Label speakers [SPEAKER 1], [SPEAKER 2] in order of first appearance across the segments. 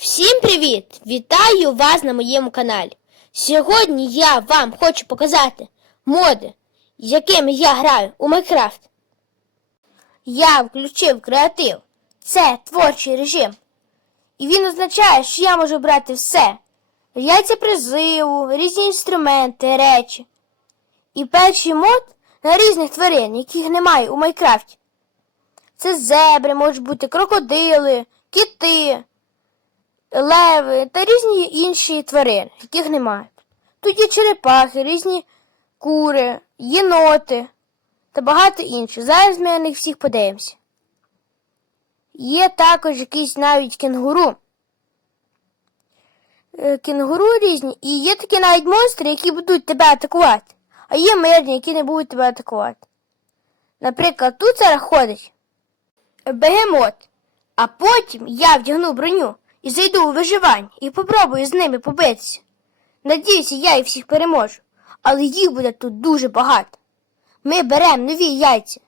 [SPEAKER 1] Всім привіт! Вітаю вас на моєму каналі. Сьогодні я вам хочу показати моди, якими я граю у Майнкрафт. Я включив креатив. Це творчий режим. І він означає, що я можу брати все: яйця призиву, різні інструменти, речі. І перший мод на різних тварин, яких немає у Майнкрафті. Це зебри, можуть бути крокодили, кити леви та різні інші тварини, яких немає. Тут є черепахи, різні кури, єноти та багато інших. Зараз ми на них всіх подивимося. Є також якісь навіть кенгуру. Е, Кенгуру різні, і є такі навіть монстри, які будуть тебе атакувати, а є мирні, які не будуть тебе атакувати. Наприклад, тут зараз ходить бегемот, а потім я вдягну броню і зайду у виживання і попробую з ними побитися. Надіюся, я їх всіх переможу, але їх буде тут дуже багато. Ми беремо нові яйця.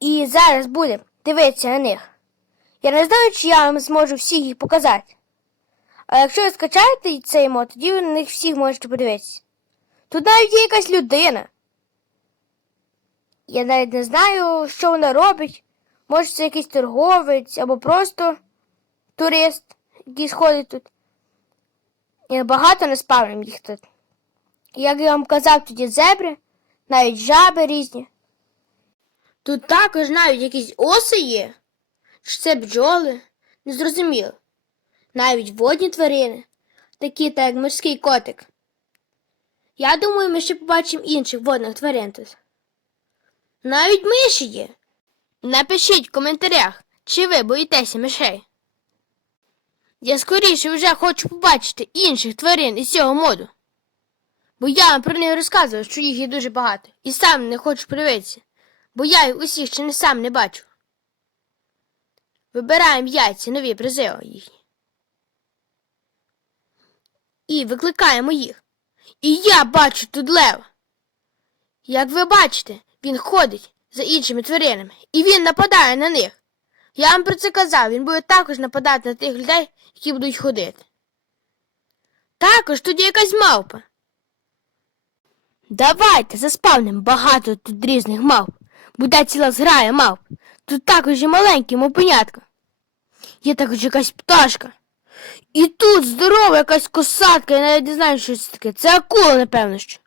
[SPEAKER 1] І зараз будемо дивитися на них. Я не знаю, чи я вам зможу всіх їх показати. А якщо ви скачаєте цей мод, тоді ви на них всіх можете подивитися. Тут навіть є якась людина. Я навіть не знаю, що вона робить. Може, це якийсь торговець або просто турист, який сходить тут. І багато не спавним їх тут. Як я вам казав, тут є зебри, навіть жаби різні. Тут також навіть якісь оси є, чи це бджоли, незрозуміло. Навіть водні тварини, такі так як морський котик. Я думаю, ми ще побачимо інших водних тварин тут. Навіть миші є. Напишіть в коментарях, чи ви боїтеся мишей. Я скоріше вже хочу побачити інших тварин із цього моду. Бо я вам про них розказував, що їх є дуже багато, і сам не хочу подивитися, бо я їх усіх ще не сам не бачу. Вибираємо яйця, нові призиви їхні. І викликаємо їх. І я бачу тут лева. Як ви бачите, він ходить за іншими тваринами, і він нападає на них. Я вам про це казав, він буде також нападати на тих людей, які будуть ходити. Також тут якась мавпа. Давайте заспавним багато тут різних мавп. Буде ціла зграя мавп. Тут також і маленькі мавпенятка. Є також якась пташка. І тут здорова якась косатка, я навіть не знаю, що це таке. Це акула, напевно, що.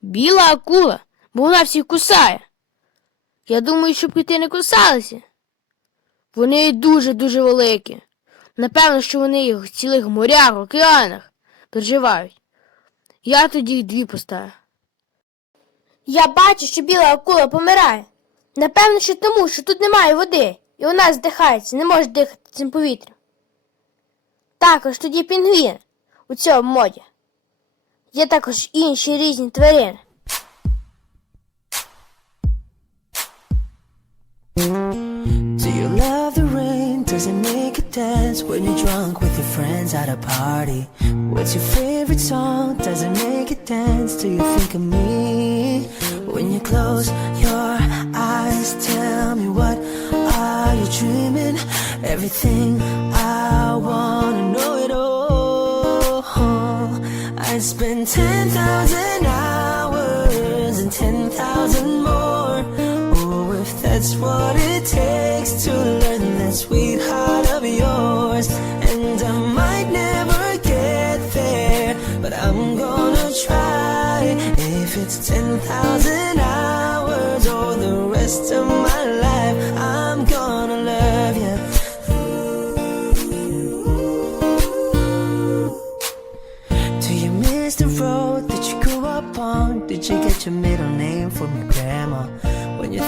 [SPEAKER 1] Біла акула, бо вона всіх кусає. Я думаю, щоб кити не кусалися. Вони дуже-дуже великі. Напевно, що вони їх в цілих морях, океанах проживають. Я тоді їх дві поставив. Я бачу, що біла акула помирає. Напевно, що тому, що тут немає води, і вона здихається, не може дихати цим повітрям. Також є пінгвін у цьому моді. Є також інші різні тварини.
[SPEAKER 2] Does it make you dance when you're drunk with your friends at a party? What's your favorite song? Does it make you dance? Do you think of me? When you close your eyes, tell me what are you dreaming? Everything I wanna know it all. I'd spend 10,000 hours and 10,000 more. Oh, if that's what it takes to learn sweetheart of yours. And I might never get there, but I'm gonna try. If it's 10,000 hours or the rest of my life, I'm gonna love you. Do you miss the road that you grew up on? Did you get your middle name from your grandma? When you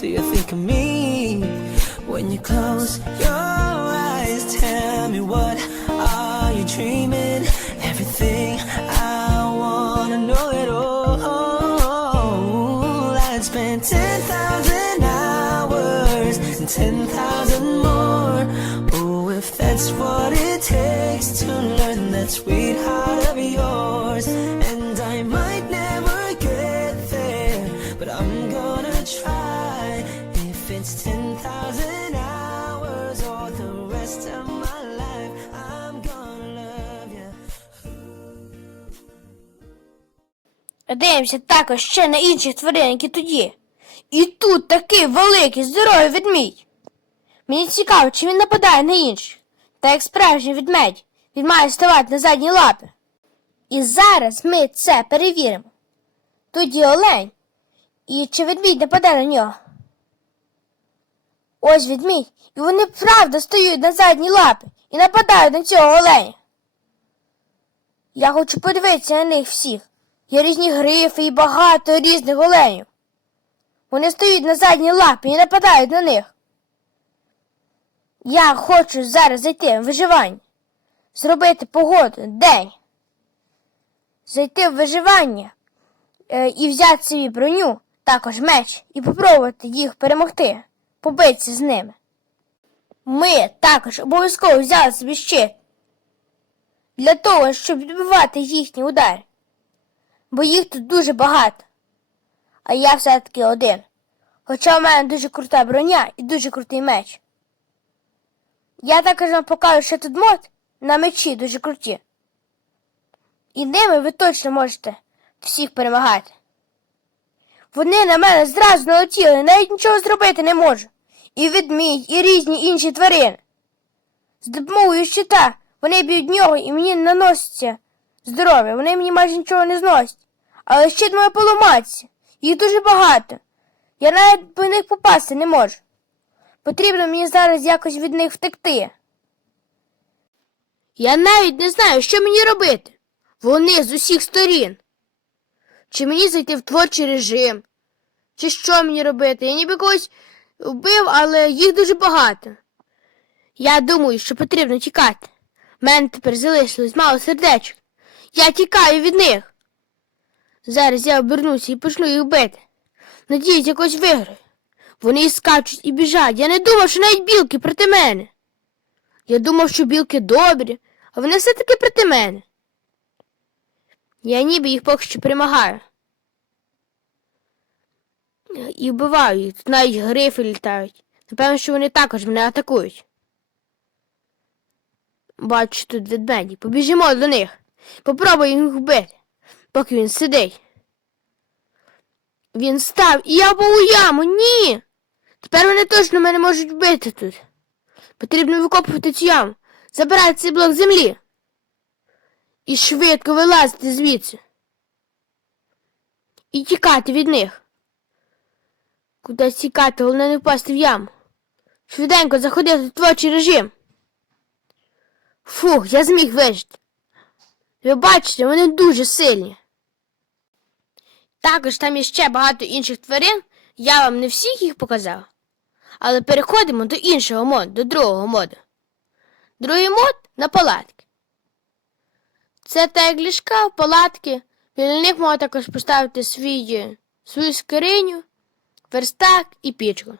[SPEAKER 2] do you think of me? When you close your eyes, tell me what are you dreaming? Everything I wanna know it all. I'd spend 10,000 hours and 10,000 more. Oh, if that's what it takes to learn that sweetheart of yours.
[SPEAKER 1] Дивимося також ще на інших тварин, які тут. І тут такий великий здоровий ведмідь. Мені цікаво, чи він нападає на інших. Та як справжній ведмедь, він має ставати на задні лапи. І зараз ми це перевіримо. Є олень. І чи ведмідь нападе на нього? Ось ведмідь. І вони правда стають на задні лапи і нападають на цього оленя. Я хочу подивитися на них всіх. Є різні грифи і багато різних оленів. Вони стоять на задні лапи і нападають на них. Я хочу зараз зайти в виживання, зробити погоду день, зайти в виживання е, і взяти собі броню, також меч, і попробувати їх перемогти, побитися з ними. Ми також обов'язково взяли собі щит для того, щоб відбивати їхні удари. Бо їх тут дуже багато. А я все-таки один. Хоча у мене дуже крута броня і дуже крутий меч. Я також вам покажу, що тут мод на мечі дуже круті. І ними ви точно можете всіх перемагати. Вони на мене зразу налетіли, навіть нічого зробити не можу. І ведмідь, і різні інші тварини. З допомогою щита вони б'ють нього і мені наносяться здоров'я. Вони мені майже нічого не зносять. Але щит має поламатися. Їх дуже багато. Я навіть по них попасти не можу. Потрібно мені зараз якось від них втекти. Я навіть не знаю, що мені робити. Вони з усіх сторін. Чи мені зайти в творчий режим? Чи що мені робити? Я ніби когось вбив, але їх дуже багато. Я думаю, що потрібно тікати. У мене тепер залишилось мало сердечок. Я тікаю від них. Зараз я обернуся і почну їх бити. Надіюсь, якось виграю. Вони і скачуть і біжать. Я не думав, що навіть білки проти мене. Я думав, що білки добрі, а вони все-таки проти мене. Я ніби їх поки що перемагаю. І вбиваю їх. Тут навіть грифи літають. Напевно, що вони також мене атакують. Бачу тут ведмеді. Побіжимо до них. Попробуємо їх вбити, поки він сидить. Він став, і я був у яму. Ні. Тепер вони точно мене можуть вбити тут. Потрібно викопувати цю яму, забирати цей блок землі. І швидко вилазити звідси. І тікати від них. Кудись тікати, головне не впасти в яму. Швиденько заходити в творчий режим. Фух, я зміг вижити. Ви бачите, вони дуже сильні. Також там є ще багато інших тварин, я вам не всіх їх показав. Але переходимо до іншого моду, до другого моду. Другий мод на палатки. Це так як ліжка, палатки. Біля них можна також поставити свій, свою скриню, верстак і пічку.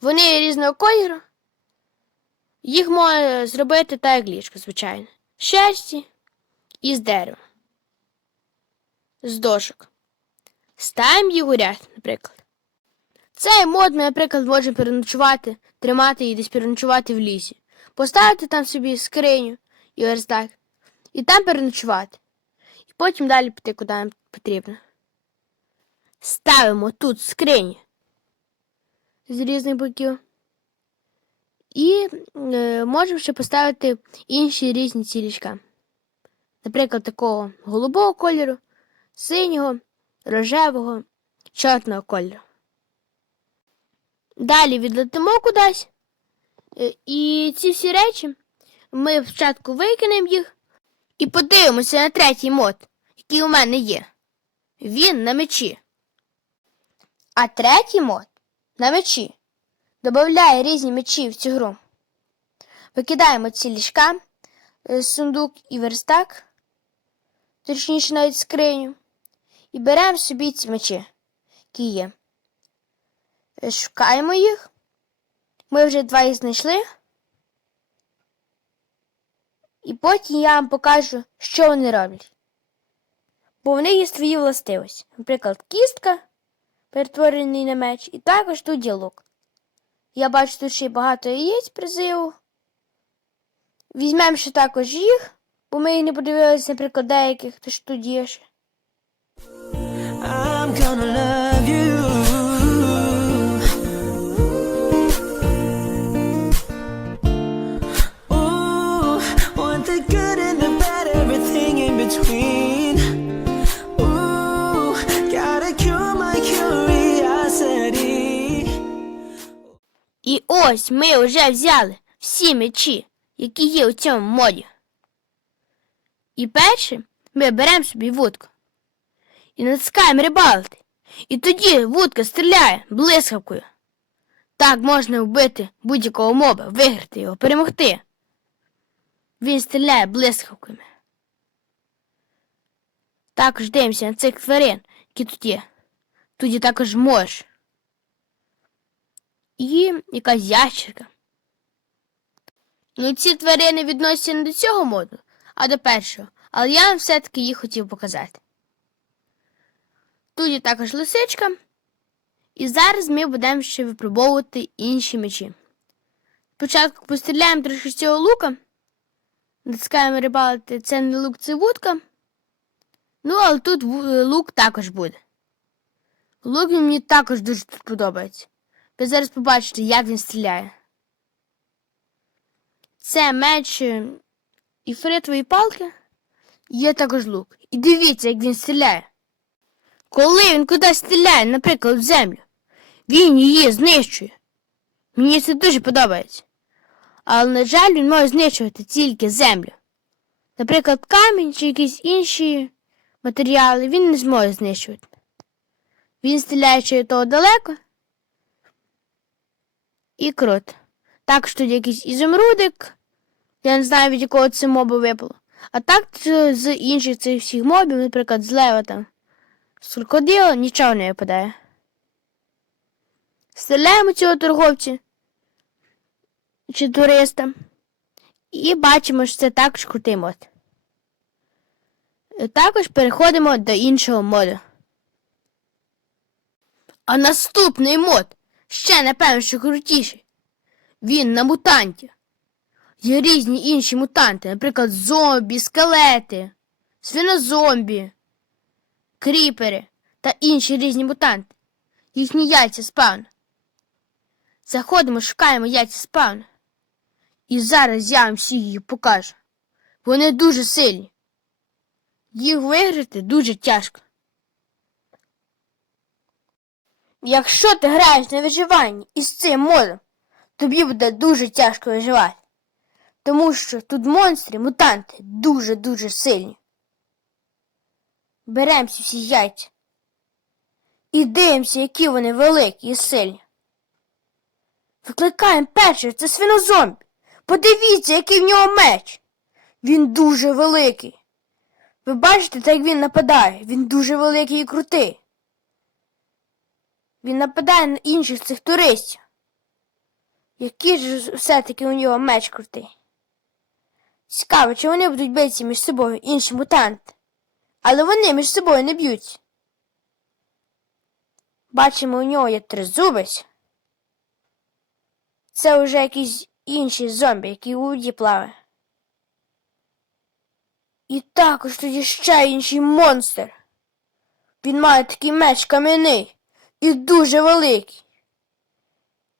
[SPEAKER 1] Вони є різного кольору. Їх можна зробити так, як ліжко, звичайно. З Шерсті і з дерева. З дошок. Ставимо у ряд, наприклад. Цей мод наприклад, можемо переночувати, тримати і десь переночувати в лісі. Поставити там собі скриню і верстак. І там переночувати. І потім далі піти, куди нам потрібно. Ставимо тут скрині з різних боків. І е, можемо ще поставити інші різні ці ліжка. Наприклад, такого голубого кольору, синього, рожевого, чорного кольору. Далі відлетимо кудись. е, І ці всі речі ми спочатку викинемо їх і подивимося на третій мод, який у мене є. Він на мечі. А третій мод на мечі. Добавляє різні мечі в цю гру. Викидаємо ці ліжка, е, сундук і верстак, точніше навіть скриню, і беремо собі ці мечі, які є. Е, Шукаємо їх. Ми вже два їх знайшли. І потім я вам покажу, що вони роблять. Бо в них є свої властивості. Наприклад, кістка, перетворений на меч, і також тут лук. Я бачу тут ще й багато яєць призиву. Візьмемо ще також їх, бо ми не подивилися, наприклад, деяких, то ж тут є ще.
[SPEAKER 2] I'm gonna love you. Ooh, want the good and the bad, everything in between. Ooh, gotta cure my curiosity.
[SPEAKER 1] І ось ми вже взяли всі мечі, які є у цьому моді. І перше ми беремо собі вудку і натискаємо рибалити. І тоді вудка стріляє блискавкою. Так можна вбити будь-якого моба, виграти його, перемогти. Він стріляє блискавками. Також дивимося на цих тварин, які тут є. Тут є також мож. І якась ящерка. Ну, ці тварини відносяться не до цього моду, а до першого. Але я вам все-таки їх хотів показати. Тут є також лисичка. І зараз ми будемо ще випробовувати інші мечі. Спочатку постріляємо трохи з цього лука. Натискаємо рибалити, це не лук, це вудка. Ну, але тут лук також буде. Лук мені також дуже тут подобається. Ви зараз побачите, як він стріляє. Це меч е, іфритової палки. Є також лук. І дивіться, як він стріляє. Коли він кудись стріляє, наприклад, в землю, він її знищує. Мені це дуже подобається. Але, на жаль, він може знищувати тільки землю. Наприклад, камінь чи якісь інші матеріали він не зможе знищувати. Він стріляє чи того далеко, і крут. Також тут якийсь ізумрудик. Я не знаю, від якого це моба випало. А так з інших цих всіх мобів, наприклад, з лева там. З крокодила нічого не випадає. Стріляємо цього торговця чи туриста. І бачимо, що це також крутий мод. Також переходимо до іншого моду. А наступний мод ще, напевно, що крутіший. Він на мутанті. Є різні інші мутанти, наприклад, зомбі, скелети, свинозомбі, кріпери та інші різні мутанти. Їхні яйця спавн. Заходимо, шукаємо яйця спавн. І зараз я вам всі її покажу. Вони дуже сильні. Їх виграти дуже тяжко. Якщо ти граєш на виживанні із цим модом, тобі буде дуже тяжко виживати. Тому що тут монстри, мутанти дуже-дуже сильні. Беремо всі яйця. І дивимося, які вони великі і сильні. Викликаємо першого, це свинозомбі. Подивіться, який в нього меч. Він дуже великий. Ви бачите, так він нападає. Він дуже великий і крутий. Він нападає на інших цих туристів. Який ж все-таки у нього меч крутий. Цікаво, чи вони будуть битися між собою інші мутанти. Але вони між собою не б'ються. Бачимо, у нього є тризубець. Це вже якісь інші зомбі, які у воді плаває. І також тоді ще інший монстр. Він має такий меч кам'яний і дуже великий.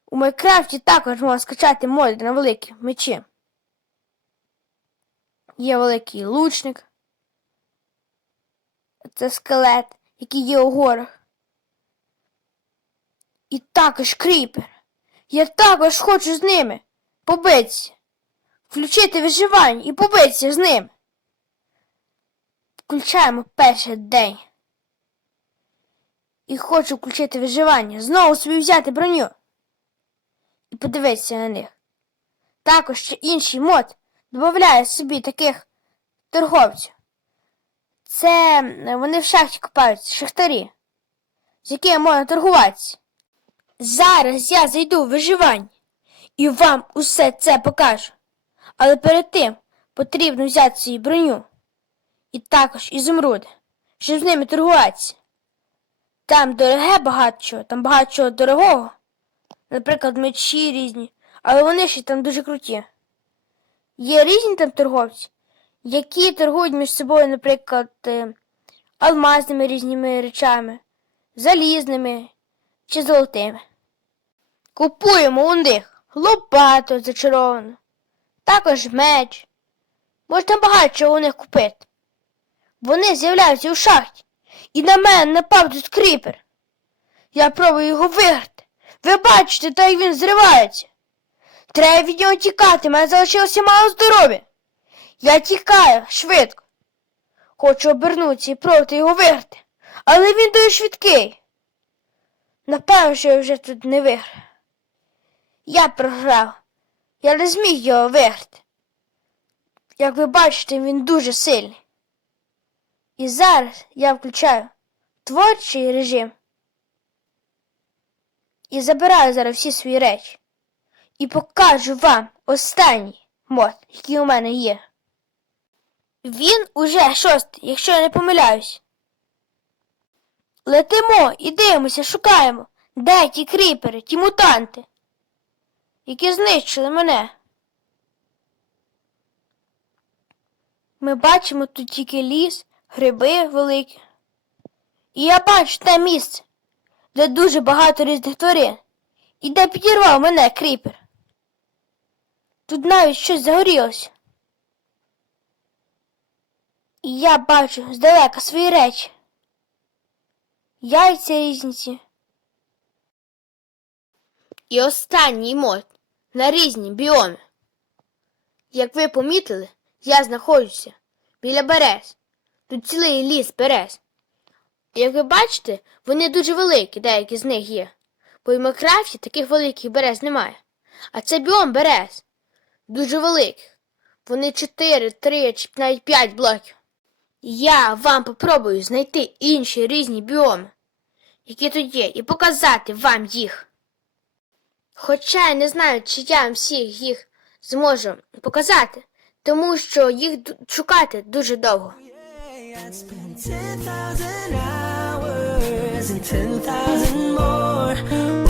[SPEAKER 1] У Майкрафті також можна скачати моди на великі мечі. Є великий лучник. Це скелет, який є у горах. І також кріпер. Я також хочу з ними побитися. Включити виживання і побитися з ним. Включаємо перший день. І хочу включити виживання. Знову собі взяти броню. І подивитися на них. Також ще інший мод додає собі таких торговців. Це вони в шахті копаються, шахтарі, з якими можна торгуватися. Зараз я зайду в виживання і вам усе це покажу. Але перед тим потрібно взяти свою броню і також ізумруди, щоб з ними торгуватися. Там дороге багато чого, там багато чого дорогого, наприклад, мечі різні, але вони ще там дуже круті. Є різні там торговці, які торгують між собою, наприклад, е, алмазними різними речами, залізними чи золотими. Купуємо у них лопату зачаровану, також меч. Можна багато чого у них купити. Вони з'являються у шахті, і на мене напав тут кріпер. Я пробую його виграти. Ви бачите, та як він зривається. Треба від нього тікати, мене залишилося мало здоров'я. Я тікаю швидко. Хочу обернутися і пробувати його виграти, але він дуже швидкий. Напевно, що я вже тут не виграв. Я програв. Я не зміг його виграти. Як ви бачите, він дуже сильний. І зараз я включаю творчий режим і забираю зараз всі свої речі. І покажу вам останній мод, який у мене є. Він уже шостий, якщо я не помиляюсь. Летимо і дивимося, шукаємо, де ті кріпери, ті мутанти, які знищили мене. Ми бачимо тут тільки ліс, гриби великі. І я бачу те місце, де дуже багато різних тварин, і де підірвав мене кріпер. Тут навіть щось загорілося. І я бачу здалека свої речі. Яйця різниці. І останній мод на різні біоми. Як ви помітили, я знаходжуся біля берез. Тут цілий ліс берез. Як ви бачите, вони дуже великі, деякі з них є. Бо в Майнкрафті таких великих берез немає. А це біом берез. Дуже великих. Вони 4, 3 чи навіть 5 блоків. Я вам попробую знайти інші різні біоми, які тут є, і показати вам їх. Хоча я не знаю, чи я вам всіх їх зможу показати, тому що їх шукати дуже довго.
[SPEAKER 2] I'd 10,000 hours and 10,000 more.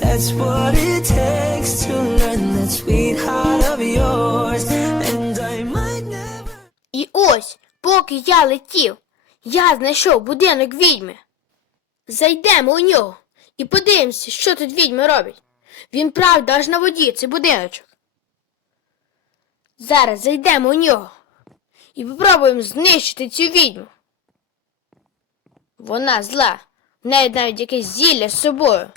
[SPEAKER 2] That's what it takes to learn that sweetheart of yours. And I might never.
[SPEAKER 1] І ось, поки я летів, я знайшов будинок відьми. Зайдемо у нього і подивимося, що тут відьми роблять. Він правда аж на воді, цей будиночок. Зараз зайдемо у нього і попробуємо знищити цю відьму. Вона зла, в неї навіть якесь зілля з собою.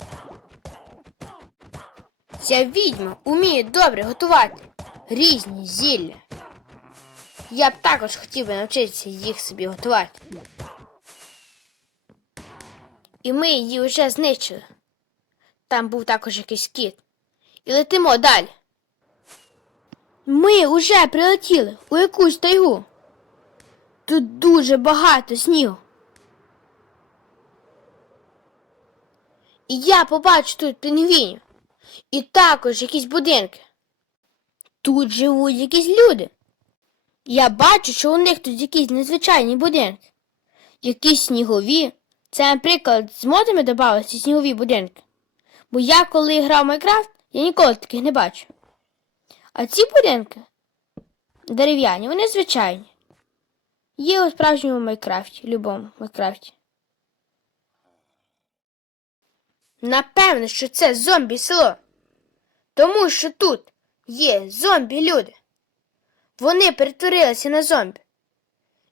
[SPEAKER 1] Ця відьма уміє добре готувати різні зілля. Я б також хотів би навчитися їх собі готувати. І ми її вже знищили. Там був також якийсь кіт. І летимо далі. Ми вже прилетіли у якусь тайгу. Тут дуже багато снігу. І я побачу тут пінгвінів. І також якісь будинки. Тут живуть якісь люди. Я бачу, що у них тут якісь незвичайні будинки. Якісь снігові. Це, наприклад, з модами додавалися снігові будинки. Бо я, коли грав в Майнкрафт, я ніколи таких не бачу. А ці будинки дерев'яні, вони звичайні. Є у справжньому Майнкрафті, любому Майнкрафті. Напевно, що це зомбі село. Тому що тут є зомбі-люди. Вони перетворилися на зомбі.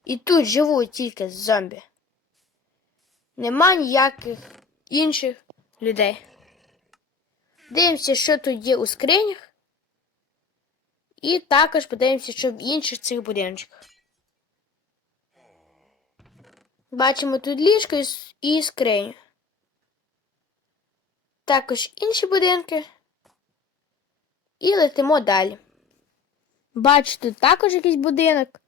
[SPEAKER 1] І тут живуть тільки зомбі. Нема ніяких інших людей. Дивимося, що тут є у скринях. І також подивимося, що в інших цих будиночках. Бачимо тут ліжко і скриню. Також інші будинки. І летимо далі. Бачу, тут також якийсь будинок.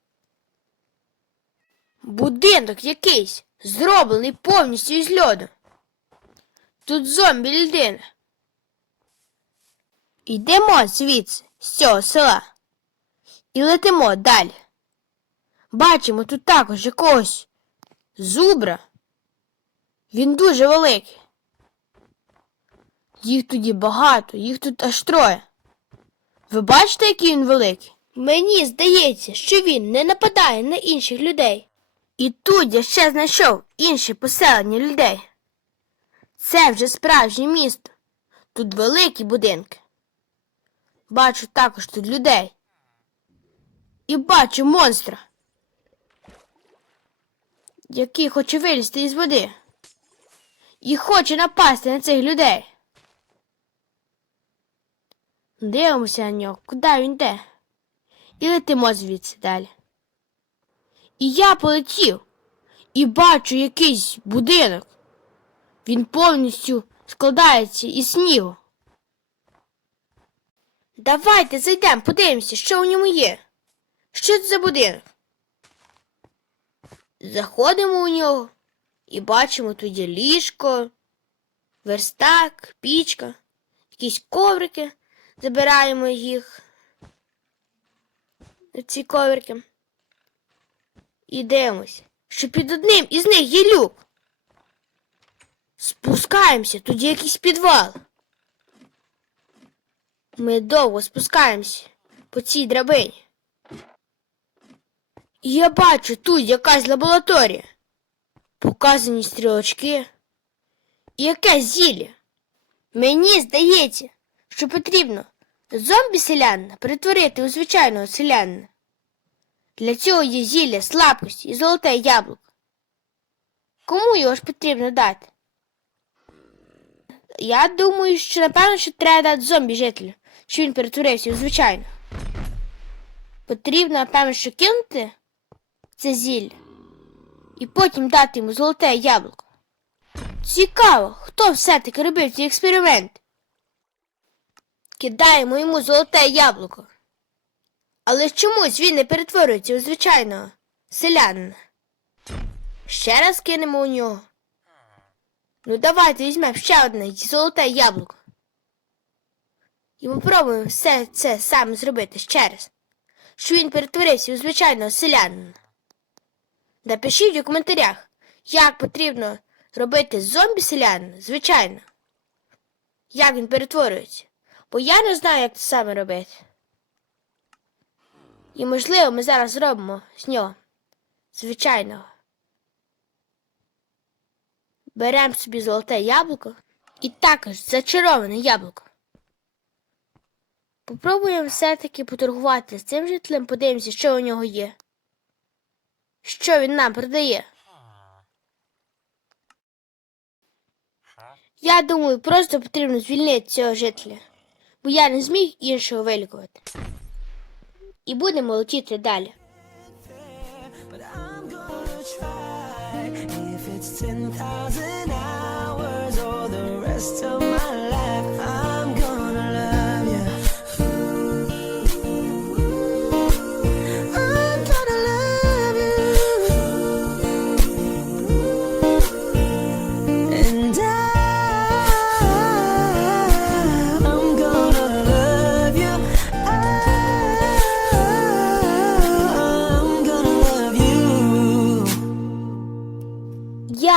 [SPEAKER 1] Будинок якийсь, зроблений повністю із льоду. Тут зомбі людина. Йдемо звідси, з цього села. І летимо далі. Бачимо тут також якогось зубра. Він дуже великий. Їх тоді багато, їх тут аж троє. Ви бачите, який він великий? Мені здається, що він не нападає на інших людей. І тут я ще знайшов інше поселення людей. Це вже справжнє місто. Тут великі будинки. Бачу також тут людей. І бачу монстра, який хоче вилізти із води. І хоче напасти на цих людей. Дивимося на нього, куди він йде. І летимо звідси далі. І я полетів і бачу якийсь будинок. Він повністю складається із снігу. Давайте зайдемо, подивимося, що у ньому є. Що це за будинок? Заходимо у нього і бачимо є ліжко, верстак, пічка, якісь коврики. Забираємо їх. Ці коврики. І дивимося, що під одним із них є люк. Спускаємося, тут є якийсь підвал. Ми довго спускаємося по цій драбині. І я бачу тут якась лабораторія. Показані стрілочки і якесь зілля. Мені здається, що потрібно зомбі селянина перетворити у звичайного селянина. Для цього є зілля, слабкості і золоте яблуко. Кому його ж потрібно дати? Я думаю, що напевно, що треба дати зомбі жителю, що він перетворився у звичайно. Потрібно, напевно, що кинути це зілля і потім дати йому золоте яблуко. Цікаво, хто все-таки робив ці експерименти. Кидаємо йому золоте яблуко. Але чомусь він не перетворюється у звичайного селянина. Ще раз кинемо у нього. Ну давайте візьмемо ще одне золоте яблуко. І попробуємо все це саме зробити ще раз, що він перетворився у звичайного селянина. Напишіть у коментарях, як потрібно робити зомбі селянина, звичайно. Як він перетворюється. Бо я не знаю, як це саме робити. І, можливо, ми зараз зробимо з нього звичайного. Беремо собі золоте яблуко і також зачароване яблуко. Попробуємо все-таки поторгувати з цим жителем, подивимося, що у нього є. Що він нам продає. Я думаю, просто потрібно звільнити цього жителя, бо я не зміг іншого вилікувати. І будемо летіти далі.
[SPEAKER 2] It's 10,000 hours or the rest of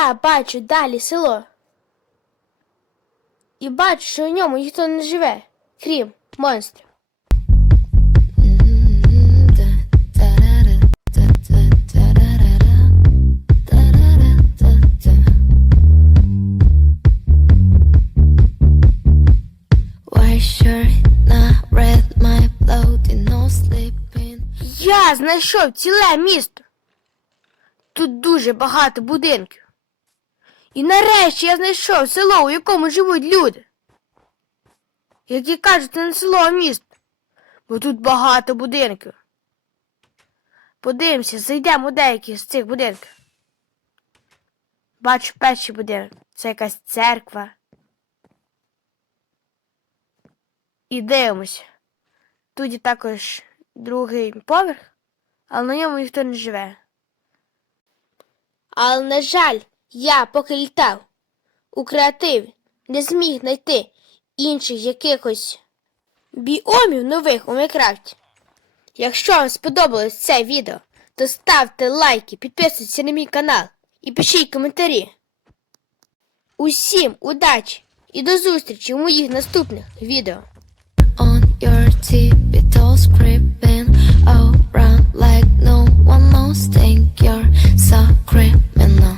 [SPEAKER 1] Я бачу далі село. І бачу, що в ньому ніхто не живе, крім монстрів. Я знайшов ціле місто. Тут дуже багато будинків. І нарешті я знайшов село, у якому живуть люди. Які кажуть, це не село, а місто. Бо тут багато будинків. Подивимося, зайдемо деякі з цих будинків. Бачу перший будинок. Це якась церква. І дивимося. Тут також другий поверх, але на ньому ніхто не живе. Але, на жаль, я, поки літав, у креативі не зміг знайти інших якихось біомів нових у Майкрафті. Якщо вам сподобалось це відео, то ставте лайки, підписуйтесь на мій канал і пишіть коментарі. Усім удачі і до зустрічі у моїх наступних відео.
[SPEAKER 3] On your tippy-toes creeping around like no one knows Think you're so criminal